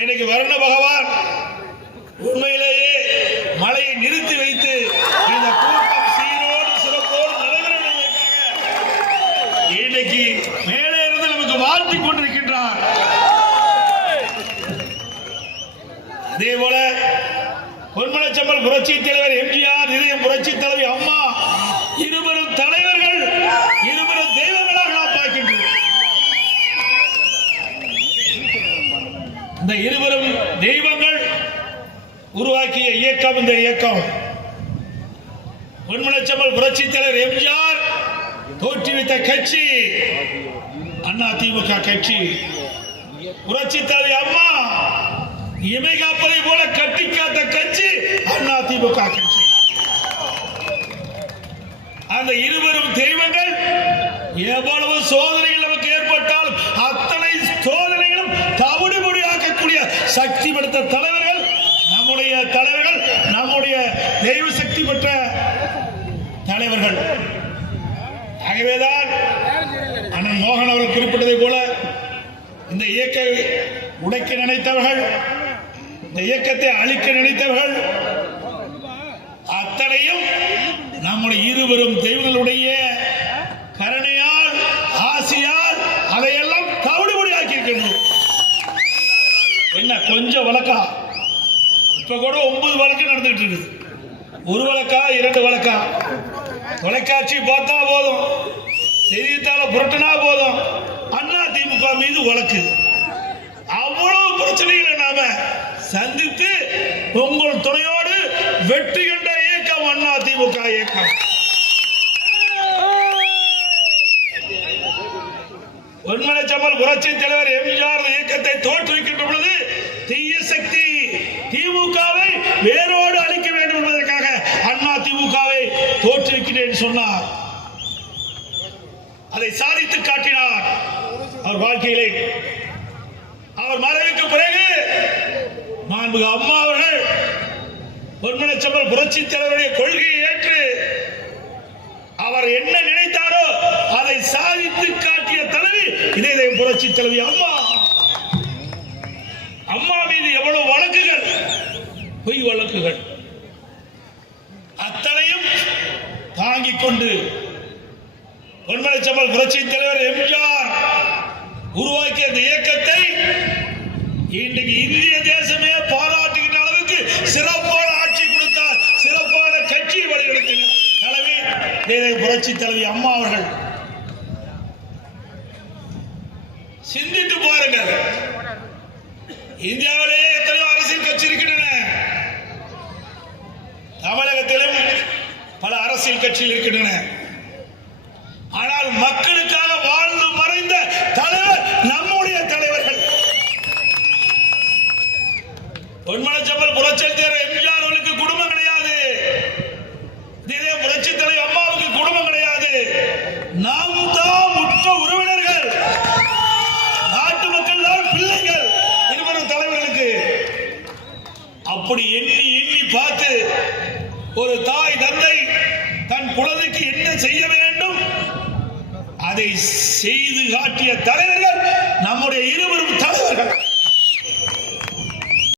இன்னைக்கு வருண பகவான் உண்மையிலேயே மழையை நிறுத்தி வைத்து இந்த கூட்டம் சீரோடு சிறப்போடு நடைபெறுவதற்காக இன்னைக்கு மேலே இருந்து நமக்கு வாழ்த்தி கொண்டிருக்கின்றார். அதே போல பொன்மனச்செம்மல் புரட்சி தலைவர் எம்ஜிஆர், இதயம் புரட்சி தலைவி அம்மா, இருவரும் தலைவர்கள், இருவரும் தெய்வங்களாக நாம் பார்க்கின்றோம். இந்த இருவரும் தெய்வங்கள் உருவாக்கிய இயக்கம் இந்த இயக்கம். பொன்மனச்செம்மல் புரட்சி தலைவர் எம்ஜிஆர் தோற்றுவித்த கட்சி அதிமுக கட்சி. புரட்சி தலைவி அம்மா இமை காப்பதை போல கட்டி காத்த கட்சி அதிமுக கட்சி. அந்த இருவரும் தெய்வங்கள் எவ்வளவு சோதனைகள் நமக்கு ஏற்பட்டாலும் அத்தனை சோதனைகளும் தவிடுபொடி ஆக்கக்கூடிய சக்தி பெற்ற தலைவர்கள் நம்முடைய தலைவர்கள், நம்முடைய தெய்வ சக்தி பெற்ற தலைவர்கள். ஆகவேதான் அண்ணன் மோகன் அவர்கள் குறிப்பிட்டதை போல இந்த இயக்க உடைக்க நினைத்தவர்கள், இந்த இயக்கத்தை அழிக்க நினைத்தவர்கள் அத்தனையும் நம்முடைய இருவரும் தெய்வங்களுடைய கருணையால், ஆசியால் அதையெல்லாம் தவிடுபொடி ஆக்கியிருக்கின்றோம். என்ன கொஞ்சம் வழக்கா? இப்ப கூட 9 வழக்கு நடந்துட்டு இருக்குது. 1 வழக்கா 2 வழக்கா? தொலைக்காட்சி பார்த்தா போதும், செய்தித்தாள புரட்டினா போதும், அதிமுக மீது வழக்கு. அவ்வளவு பிரச்சனைகளை நாம சந்தித்து உங்கள் துணையோடு வெற்றி கண்ட இயக்கம் அதிமுக இயக்கம். பொன்மனச்செம்மல் புரட்சி தலைவர் எம்ஜிஆர் இயக்கத்தை தோற்றுவிக்கின்ற பொழுது தீய சக்தி திமுகவை வேரோடு அழிக்க வேண்டும் என்பதற்காக அதிமுகவை தோற்றுவிக்கிறேன் சொன்னார். அதை சாதித்து காட்டினார். அவர் வாழ்க்கையிலே அவர் மறைவுக்கு பிறகு மாண்புமிகு அம்மா அவர்கள் பொன்மனச்செம்மல் புரட்சி தலைவருடைய கொள்கையை ஏற்று அவர் என்ன நினைத்தாரோ அதை சாதித்து காட்டிய தலைவி இதயம் புரட்சி தலைவி அம்மா. அம்மா மீது எவ்வளவு வழக்குகள், பொய் வழக்குகள், அத்தனையும் தாங்கிக் கொண்டு பொன்மனச்செம்மல் புரட்சி தலைவர் எம்ஜிஆர் உருவாக்கிய இந்த இயக்கத்தை இன்றைக்கு இந்திய தேசமே பாராட்டுகின்ற அளவுக்கு சிறப்பான ஆட்சி கொடுத்தார், சிறப்பான கட்சியை வழிநடத்தினார் தலைவி இதயம் புரட்சி தலைவி அம்மா அவர்கள். சிந்தித்து பாருங்கள், இந்தியாவிலேயே எத்தனையோ அரசியல் கட்சி இருக்கின்றன. தமிழகத்திலும் பல அரசியல் கட்சிகள் இருக்கின்றன. ஆனால் மக்களுக்காக வாழ்ந்து மறைந்த தலைவர் நம்முடைய தலைவர்கள். பொன்மனச்செம்மல் புரட்சி தலைவர் எம்ஜிஆர் அவர்களுக்கு குடும்பம் கிடையாது. இதே புரட்சி தலைவர் அம்மாவுக்கு குடும்பம் கிடையாது. நாம் தான் உற்ற உறவினர்கள், நாட்டு மக்கள் தான் பிள்ளைகள் இருவரும் தலைவர்களுக்கு. அப்படி எண்ணி எண்ணி பார்த்து ஒரு தாய் தந்தை தன் குழந்தைக்கு என்ன செய்ய வேண்டும் அதை செய்து காட்டிய தலைவர்கள் நம்முடைய இருவரும் தலைவர்கள்.